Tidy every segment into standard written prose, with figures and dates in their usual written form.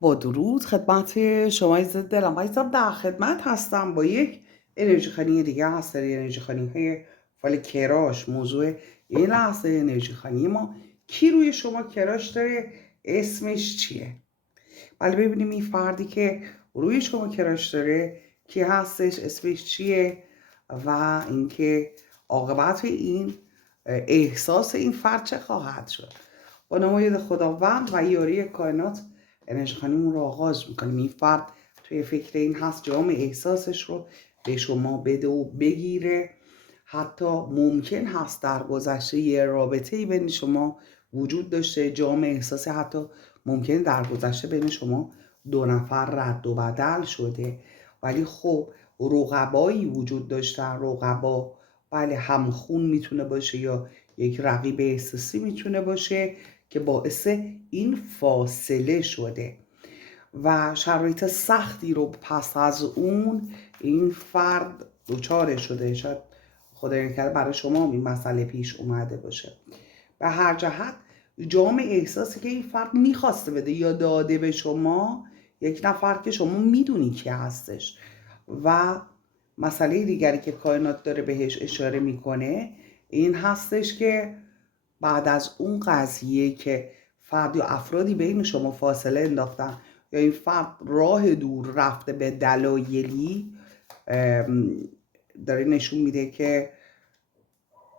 با درود خدمت شما عزیز دلم عزیزم، در خدمت هستم با یک انرژی خانی دیگه از سری انرژی خانی های فال کراش. موضوع این لحظه انرژی خانی ما کی روی شما کراش داره، اسمش چیه؟ ولی ببینیم این فردی که روی شما کراش داره کی هستش، اسمش چیه و اینکه عاقبت این احساس این فرد چه خواهد شد. با نماید خداوند و یاری کائنات انرژی خانیمون رو آغاز میکنیم. این فرد توی فکر این هست جام احساسش رو به شما بده و بگیره. حتی ممکن هست در گذشته یه رابطه‌ای بین شما وجود داشته، جام احساسی حتی ممکن در گذشته بین شما دو نفر رد و بدل شده، ولی خب رقبایی وجود داشتن. رقبا بله همخون میتونه باشه یا یک رقیب احساسی میتونه باشه که باعث این فاصله شده و شرایط سختی رو پس از اون این فرد دچار شده. شاید خدا نکرده برای شما این مسئله پیش اومده باشه. به هر جهت جام احساسی که این فرد میخواسته بده یا داده به شما یک نفر که شما میدونی کی هستش. و مسئله دیگری که کائنات داره بهش اشاره میکنه این هستش که بعد از اون قضیه که فرد یا افرادی بین شما فاصله انداختن یا این فرد راه دور رفته به دلایلی، داره نشون میده که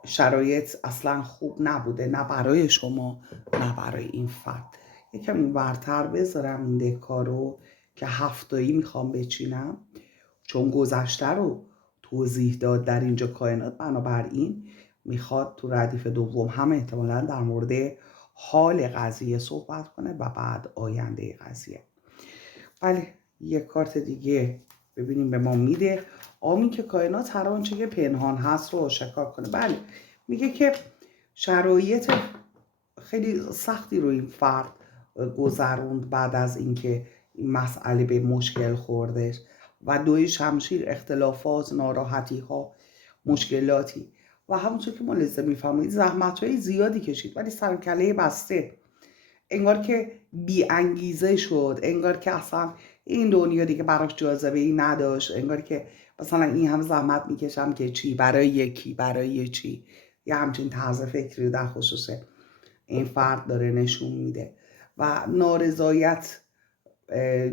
شرایط اصلا خوب نبوده، نه برای شما نه برای این فرد. یکم این ورتر بذارم این دکا رو که هفتایی میخوام بچینم، چون گذشته رو توضیح داد در اینجا کائنات. بنابراین میخواد تو ردیف دوم هم احتمالا در مورد حال قضیه صحبت کنه و بعد آینده قضیه. بله یک کارت دیگه ببینیم به ما میده. آمین که کائنات هر آنچه که پنهان هست رو آشکار کنه. بله میگه که شرایط خیلی سختی رو این فرد گذروند بعد از اینکه این مسئله به مشکل خوردش و دوی شمشیر، اختلافات، ناراحتی ها، مشکلاتی و همونطور که ملاحظه میفرمایید زحمت های زیادی کشید ولی سرکله بسته. انگار که بی انگیزه شد، انگار که اصلا این دنیا دیگه براش جاذبه ای نداشت، انگار که مثلا این هم زحمت میکشم که چی، برای یکی، برای چی. یه همچین طرز فکری در خصوص این فرد داره نشون میده و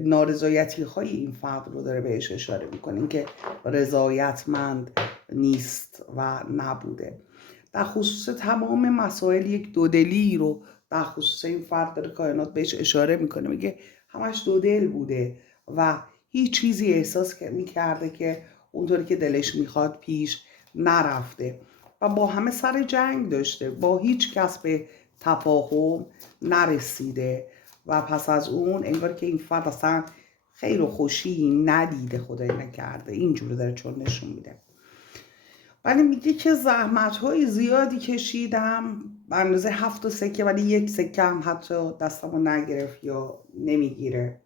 نارضایتی های این فرد رو داره بهش اشاره میکنه، این که رضایتمند نیست و نبوده. در خصوص تمام مسائل یک دودلی رو در خصوص این فرد داره کائنات بهش اشاره میکنه. میگه همش دودل بوده و هیچ چیزی احساس میکرده که اونطوری که دلش میخواد پیش نرفته و با همه سر جنگ داشته، با هیچ کس به تفاهم نرسیده و پس از اون انگار که این فرد اصلا خیر و خوشی ندیده، خدای نکرده اینجوری داره چون نشون میده. ولی میگه که زحمت های زیادی کشیدم به اندازه 7 سکه، ولی یک سکه هم حتی دستمو نگرفت یا نمیگیره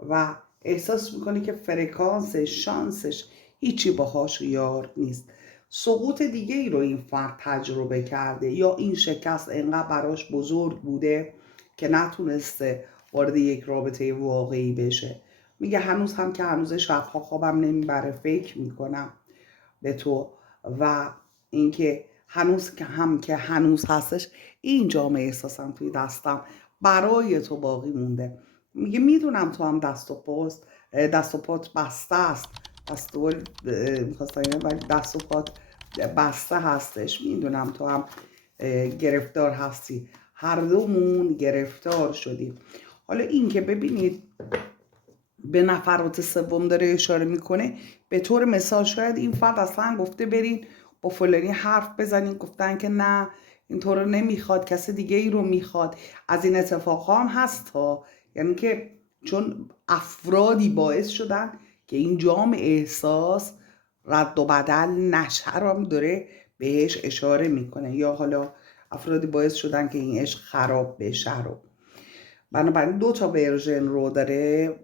و احساس میکنه که فرکانسش، شانسش هیچی باهاش یار نیست. سقوط دیگه ای رو این فرد تجربه کرده یا این شکست انقدر براش بزرگ بوده که نتونسته وارد یک رابطه واقعی بشه. میگه هنوز هم که هنوز شبها خوابم نمیبره، فکر میکنم به تو و اینکه هنوز که هنوز هستش این جامعه احساسم توی دستم برای تو باقی مونده. میگه میدونم تو هم دست و پات بسته است، ولی دست و پات بسته هستش. میدونم تو هم گرفتار هستی، هر دومون گرفتار شدیم. حالا این که ببینید به نفرات سوم داره اشاره میکنه. به طور مثال شاید این فرد اصلا گفته برین با فلانی حرف بزنین، گفتن که نه اینطور نمیخواد، کسی دیگه ای رو میخواد. از این اتفاق هم هست ها، یعنی که چون افرادی باعث شدن که این جام احساس رد و بدل نشه رو هم داره بهش اشاره میکنه، یا حالا افرادی باعث شدن که این عشق خراب بشه رو. بنابراین 2 تا ورژن رو داره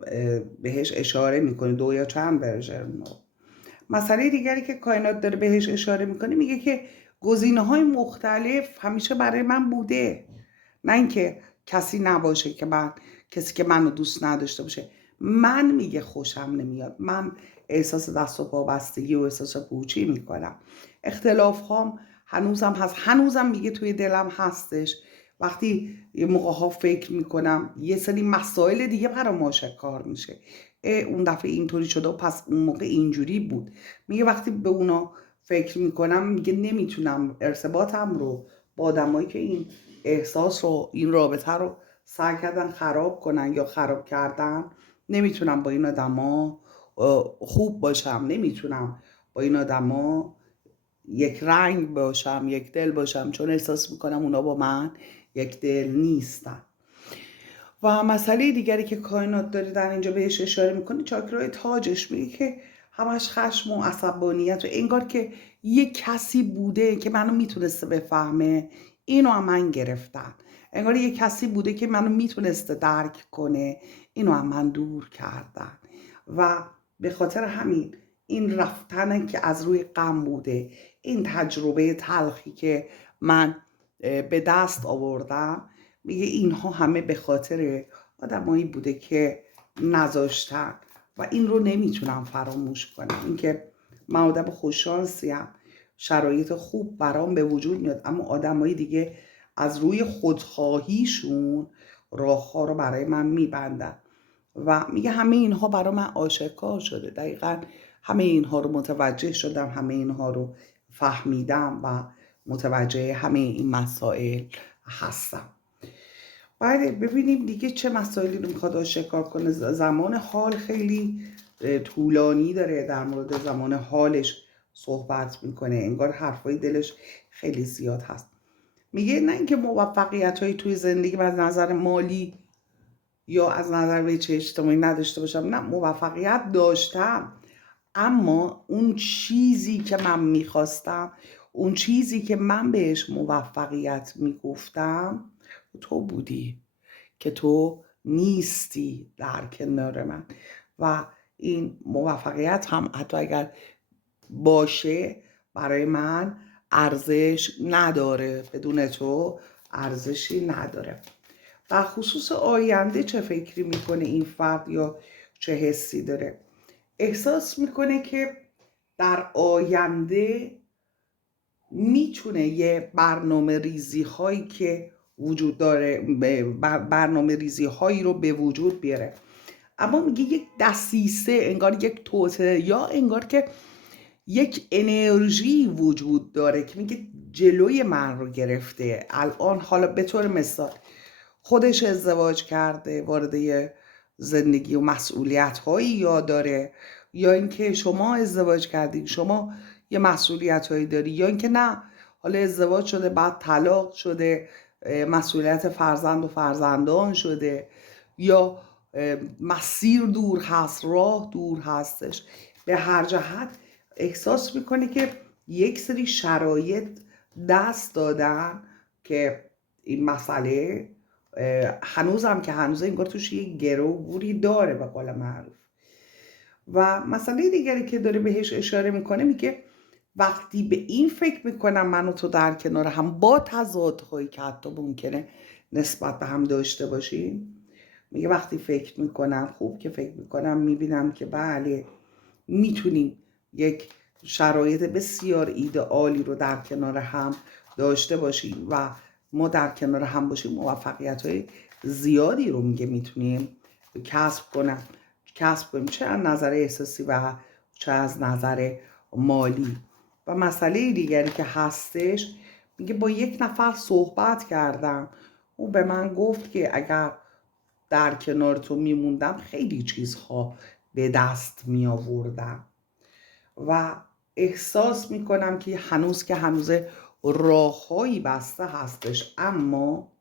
بهش اشاره میکنه، 2 یا چند ورژن رو. مسئله دیگری که کائنات داره بهش اشاره میکنه میگه که گزینه‌های مختلف همیشه برای من بوده، نه اینکه کسی نباشه که کسی که منو دوست نداشته باشه. من میگه خوشم نمیاد، من احساس دست و پا بستگی و احساس پوچی میکنم. اختلاف هام هنوزم هست، هنوزم میگه توی دلم هستش. وقتی یه موقع ها فکر میکنم یه سری مسائل دیگه برام آشکار میشه، اون دفعه اینطوری شده و پس اون موقع اینجوری بود. میگه وقتی به اونا فکر میکنم میگه نمیتونم ارتباطم رو با آدمایی که این احساس رو، این رابطه رو سعی کردن خراب کنن یا خراب کردن، نمیتونم با این آدما خوب باشم، نمیتونم با این آدما یک رنگ باشم، یک دل باشم، چون احساس میکنم اونا با من یک دل نیستن. و مسئله دیگری که کائنات داره در اینجا بهش اشاره میکنه چاکرای تاجش، میگه که همش خشم و عصبانیت و انگار که یه کسی بوده که منو میتونسته بفهمه، اینو هم من گرفتن. انگار یه کسی بوده که منو میتونسته درک کنه، اینو هم من دور کردن. و به خاطر همین این رفتن که از روی غم بوده، این تجربه تلخی که من به دست آوردم، میگه اینها همه به خاطر آدمایی بوده که نذاشتن و این رو نمیتونم فراموش کنم. اینکه من آدم خوششانسیم، شرایط خوب برام به وجود میاد، اما آدمایی دیگه از روی خودخواهیشون راهها رو برای من میبندن و میگه همه اینها برای من آشکار شده. دقیقا همه اینها رو متوجه شدم، همه اینها رو فهمیدم و متوجه همه این مسائل هستم. بله، ببینیم دیگه چه مسائلی رو میخواد آشکار کنه. زمان حال خیلی طولانی داره در مورد زمان حالش صحبت میکنه، انگار حرفای دلش خیلی زیاد هست. میگه نه اینکه موفقیت های توی زندگی از نظر مالی یا از نظر وجه اجتماعی نداشته باشم، نه، موفقیت داشتم، اما اون چیزی که من میخواستم، اون چیزی که من بهش موفقیت میگفتم، تو بودی که تو نیستی در کنار من. و این موفقیت هم حتی اگر باشه برای من ارزش نداره، بدون تو ارزشی نداره. در خصوص آینده چه فکری میکنه این فرد یا چه حسی داره؟ احساس میکنه که در آینده میتونه یه برنامه ریزی هایی که وجود داره، برنامه ریزی هایی رو به وجود بیاره، اما میگه یک دسیسه، انگار یک توطئه، یا انگار که یک انرژی وجود داره که میگه جلوی من رو گرفته الان. حالا به طور مثال خودش ازدواج کرده، وارد یه زندگی و مسئولیت هایی یا داره، یا اینکه شما ازدواج کردید، شما یه مسئولیت هایی داری، یا اینکه نه، حالا ازدواج شده بعد طلاق شده، مسئولیت فرزند و فرزندان شده، یا مسیر دور هست، راه دور هستش. به هر جهت احساس میکنه که یک سری شرایط دست دادن که این مسئله هنوزم که هنوزه انگار توش یه گرو گوری داره به قول معروف. و مسئله دیگری که داره بهش اشاره میکنه، میگه وقتی به این فکر میکنم من و تو در کنار هم با تضادهایی که حتی ممکنه نسبت به هم داشته باشیم، میگه وقتی فکر میکنم، خوب که فکر میکنم، میبینم که بله میتونیم یک شرایط بسیار ایدئالی رو در کنار هم داشته باشیم و ما در کنار هم باشیم موفقیت های زیادی رو میگه میتونیم کسب کنیم، چه از نظر احساسی و چه از نظر مالی. و مسئله دیگری که هستش، میگه با یک نفر صحبت کردم، او به من گفت که اگر در کنار تو میموندم خیلی چیزها به دست می آوردم و احساس میکنم که هنوز راههایی بسته هستش، اما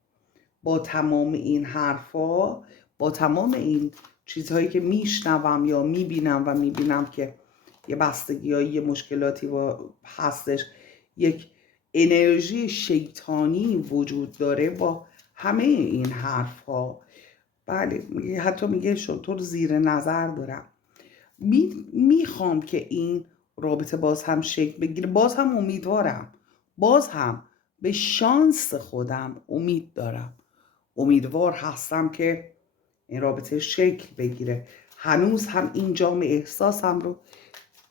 با تمام این حرفا، با تمام این چیزهایی که میشنوم یا میبینم که یه بستگیایی، یه مشکلاتی هستش، یک انرژی شیطانی وجود داره با همه این حرفا. بله، حتی میگه تو رو زیر نظر دارم، میخوام که این رابطه باز هم شکل بگیره، باز هم امیدوارم، باز هم به شانس خودم امید دارم، امیدوار هستم که این رابطه شکل بگیره. هنوز هم این جام احساسم رو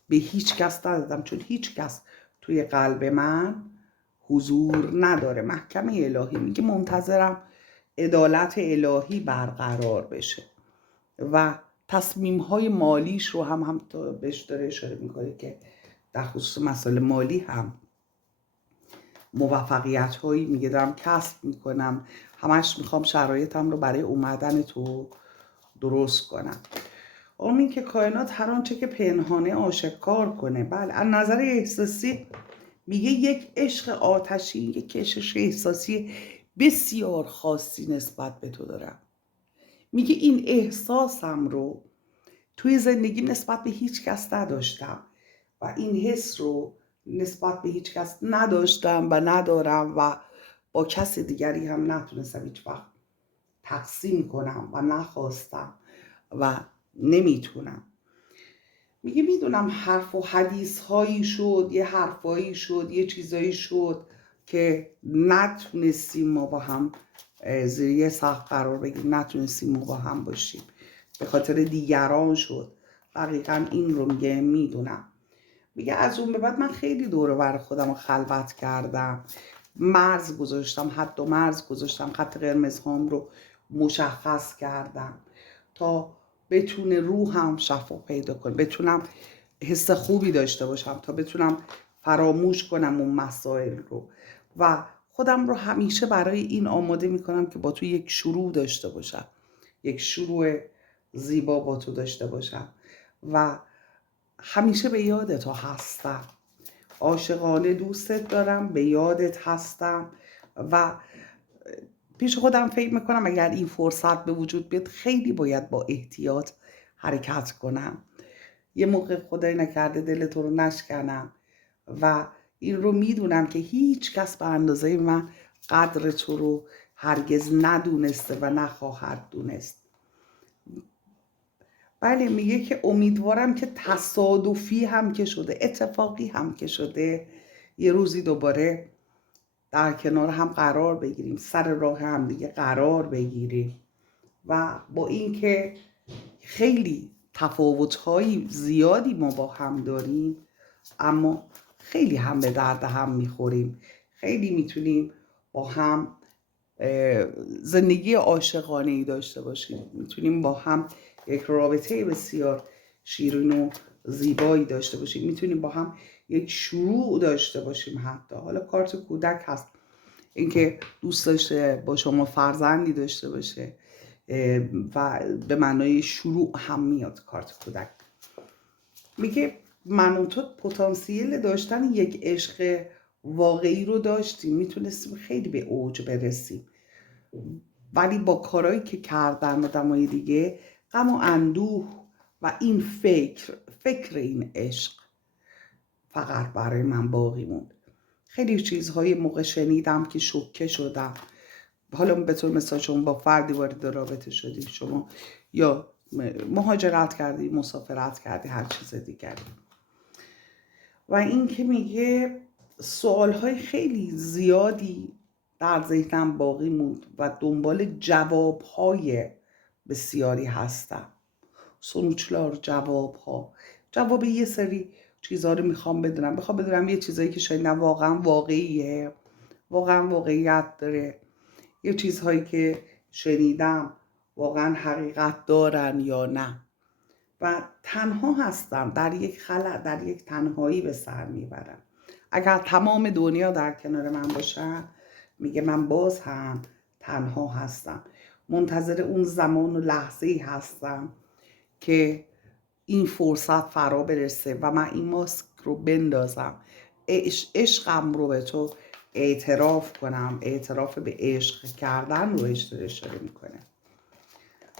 به هیچ کس ندادم، چون هیچ کس توی قلب من حضور نداره. محکمه الهی میگه منتظرم عدالت الهی برقرار بشه و تصمیم های مالیش رو هم بهش داره اشاره میکنه که در خصوص مسائل مالی هم موفقیت هایی میگه دارم کسب میکنم، همش میخوام شرایطم رو برای اومدن تو درست کنم. آمین که کائنات هر آنچه که پنهانه آشکار کنه. بله، از نظر احساسی میگه یک عشق آتشی، یک کشش احساسی بسیار خاصی نسبت به تو دارم. میگه این احساسم رو توی زندگی نسبت به هیچ کس نداشتم و این حس رو نسبت به هیچ کس نداشتم و ندارم و با کس دیگری هم نتونستم هیچ وقت تقسیم کنم و نخواستم و نمیتونم. میگه میدونم حرف و حدیث هایی شد، یه حرفایی شد، یه چیزایی شد که نتونستیم ما با هم زیر یه سقف قرار بگیریم، نتونستیم ما با هم باشیم، به خاطر دیگران شد. دقیقا این رو میگه میدونم. میگه از اون به بعد من خیلی دور و بر خودم رو خلوت کردم، مرز گذاشتم، حد و مرز گذاشتم، خط قرمز هام رو مشخص کردم تا بتونه روحم شفا پیدا کنه، بتونم حس خوبی داشته باشم، تا بتونم فراموش کنم اون مسائل رو و خودم رو همیشه برای این آماده میکنم که با تو یک شروع داشته باشم، یک شروع زیبا با تو داشته باشم و همیشه به یاد تو هستم، عاشقانه دوستت دارم، به یادت هستم و پیش خودم فکر میکنم اگر این فرصت به وجود بیاد خیلی باید با احتیاط حرکت کنم. یه موقع خدای نکرده دل تو رو نشکنم و این رو میدونم که هیچ کس به اندازه من قدر تو رو هرگز ندونسته و نخواهد دونست. بله، میگه که امیدوارم که تصادفی هم که شده، اتفاقی هم که شده، یه روزی دوباره در کنار هم قرار بگیریم، سر راه هم دیگه قرار بگیریم و با اینکه خیلی تفاوت‌های زیادی ما با هم داریم، اما خیلی هم به درد هم میخوریم، خیلی میتونیم با هم زندگی عاشقانه‌ای داشته باشیم، میتونیم با هم یک رابطه بسیار شیرین و زیبایی داشته باشیم، میتونیم با هم یک شروع داشته باشیم. حتی حالا کارت کودک هست، اینکه دوست داشته با شما فرزندی داشته باشه و به معنای شروع هم میاد کارت کودک. میگه من و تو پتانسیل داشتن یک عشق واقعی رو داشتیم، میتونستیم خیلی به اوج برسیم، ولی با کارهایی که کردن آدمای دیگه، غم و اندوه و این فکر این عشق فقط برای من باقی موند. خیلی چیزهای موقع شنیدم که شوکه شدم. حالا به طور مثال شما با فردی وارد رابطه شدید، شما یا مهاجرت کردی، مسافرت کردی، هر چیز دیگری، و این که میگه سوالهای خیلی زیادی در ذهنم باقی موند و دنبال جوابهای بسیاری هستم. سنوچلار جواب یه سری چیزها رو میخوام بدونم یه چیزایی که شاید واقعا واقعیه، واقعا واقعیت داره، یه چیزهایی که شنیدم واقعا حقیقت دارن یا نه. و تنها هستم، در یک خلأ، در یک تنهایی به سر میبرم. اگر تمام دنیا در کنار من باشن، میگه من باز هم تنها هستم، منتظر اون زمان و لحظه‌ای هستم که این فرصت فرا برسه و من این ماسک رو بندازم، عشقم رو به تو اعتراف کنم. اعتراف به عشق کردن رو اشاره میکنه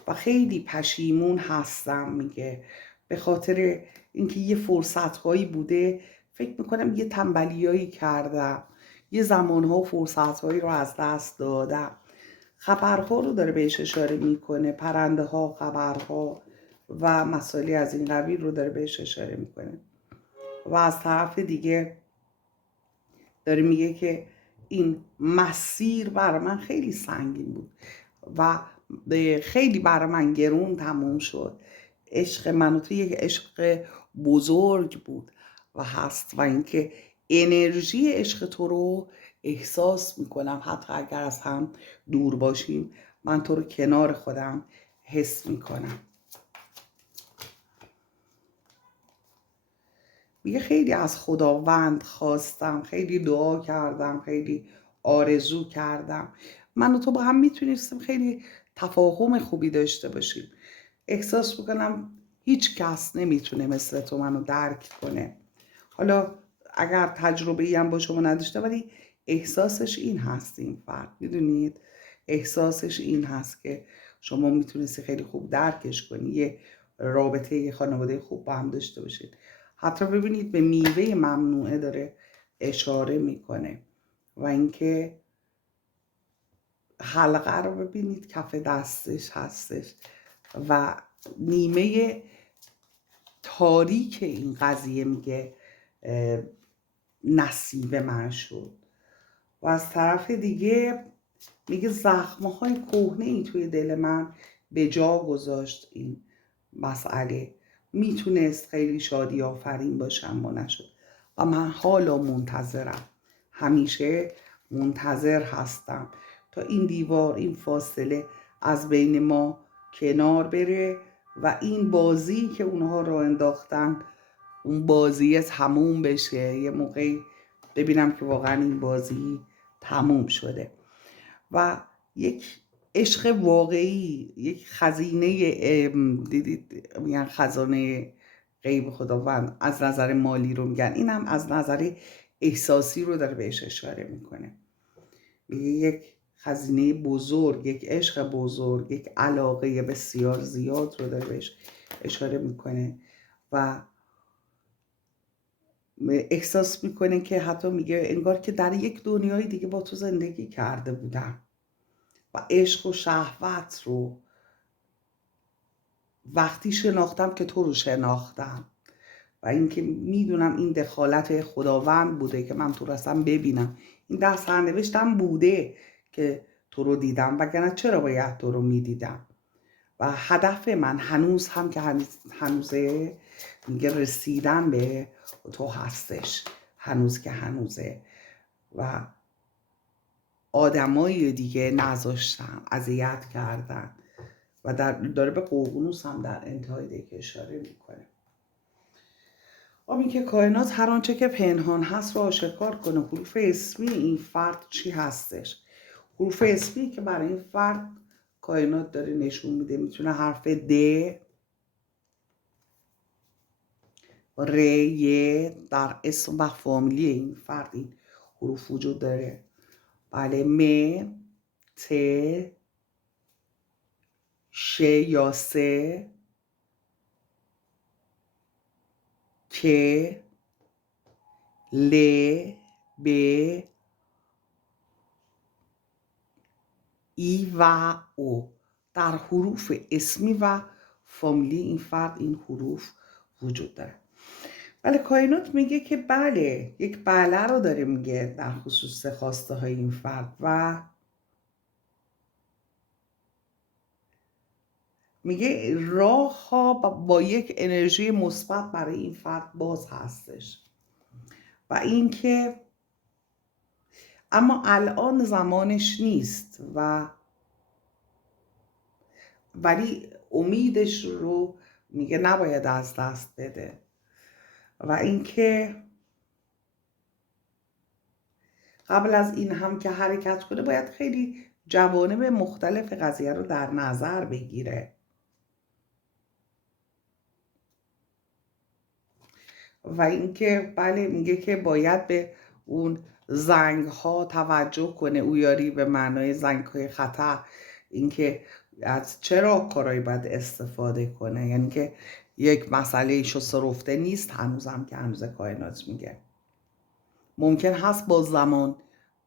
و خیلی پشیمون هستم، میگه به خاطر اینکه یه فرصت هایی بوده فکر میکنم یه تنبلیایی کردم، یه زمانها و فرصت هایی رو از دست دادم. خبرها رو داره بهش اشاره میکنه، پرنده ها، خبرها و مسائلی از این قبیل رو داره بهش اشاره میکنه و از طرف دیگه داره میگه که این مسیر بر من خیلی سنگین بود، و خیلی برای من گرون تموم شد. عشق من و تو یک عشق بزرگ بود و هست و اینکه انرژی عشق تو رو احساس میکنم، حتی اگر از هم دور باشیم من تو رو کنار خودم حس میکنم. میگه خیلی از خداوند خواستم، خیلی دعا کردم، خیلی آرزو کردم من و تو با هم میتونستیم خیلی تفاهم خوبی داشته باشیم. احساس میکنم هیچ کس نمیتونه مثل تو منو درک کنه. حالا اگر تجربه ای هم با شما نداشته ولی احساسش این هست، این فرد میدونید احساسش این هست که شما میتونستی خیلی خوب درکش کنی، یه رابطه یه خانواده خوب با هم داشته باشید. حتی ببینید به میوه ممنوعه داره اشاره میکنه و اینکه حلقه رو ببینید کف دستش هستش و نیمه تاریک این قضیه میگه نصیب من شد. و از طرف دیگه میگه زخم‌های کهنه‌ای توی دل من به جا گذاشت این مسئله. میتونست خیلی شادی آفرین باشه اما نشد و من حالا منتظرم، همیشه منتظر هستم تا این دیوار، این فاصله از بین ما کنار بره و این بازی که اونها رو انداختن اون بازی تموم بشه. یه موقعی ببینم که واقعا این بازی تموم شده و یک عشق واقعی، یک خزینه، دیدید میگن خزانه غیب خداوند، از نظر مالی رو میگن، این هم از نظر احساسی رو داره بهش اشاره میکنه. میگه یک خزینه بزرگ، یک عشق بزرگ، یک علاقه بسیار زیاد رو داره بهش اشاره میکنه و احساس میکنه که حتی میگه انگار که در یک دنیای دیگه با تو زندگی کرده بودم و عشق و شهوت رو وقتی شناختم که تو رو شناختم و اینکه میدونم این دخالت خداوند بوده که من تو رو اصلا ببینم، این در سرنوشتم بوده که تو رو دیدم وگرنه چرا باید تو رو میدیدم. و هدف من هنوز هم که هنوزه، میگه رسیدن به تو هستش، هنوز که هنوزه و آدمای دیگه نذاشتم، اذیت کردن و داره به ققنوس هم در انتهای دیگه اشاره میکنه. این که کائنات هر آنچه که پنهان هست رو آشکار کنه. حروف اسمی این فرد چی هستش؟ حروف اسمی که برای این فرد کائنات داره نشون میده میتونه حرف د، ر، ی در اسم و فامیلی این فرد این حروف وجود داره. بله، م، ت، ش یا س، ک، ل، ب، ای و او. در حروف اسمی و فامیلی این فرد این حروف وجود داره. بله، کائنات میگه که بله، یک بله رو داره میگه در خصوص خواسته های این فرد و میگه راه ها با یک انرژی مثبت برای این فرد باز هستش و اینکه اما الان زمانش نیست ولی امیدش رو میگه نباید از دست بده و اینکه قبل از این هم که حرکت کنه باید خیلی جوانب مختلف قضیه رو در نظر بگیره و اینکه بله میگه که باید به اون زنگ ها توجه کنه. او یاری به معنای زنگ های خطر، اینکه از چرا کارایی باید استفاده کنه، یعنی که یک مسئله شسته رفته نیست هنوزم که هنوز کائنات میگه ممکن هست با زمان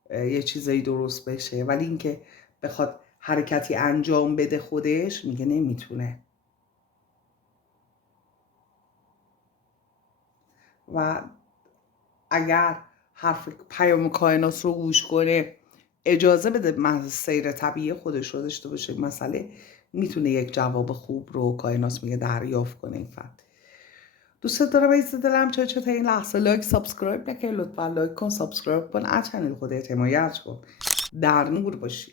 یه چیزایی درست بشه ولی اینکه بخواد حرکتی انجام بده خودش میگه نمیتونه. و اگر حرف پیام کائنات رو گوش کنه اجازه بده سیر طبیعی خودش رو داشته باشه. مسئله میتونه یک جواب خوب رو کائنات میگه دریافت کنه. این فرد دوست دارم عزیز دلم. چه تا این لحظه لایک سابسکرایب نکردی لطفا لایک کن، سابسکرایب کن، از چنل خودت حمایت کن. در نور باشی.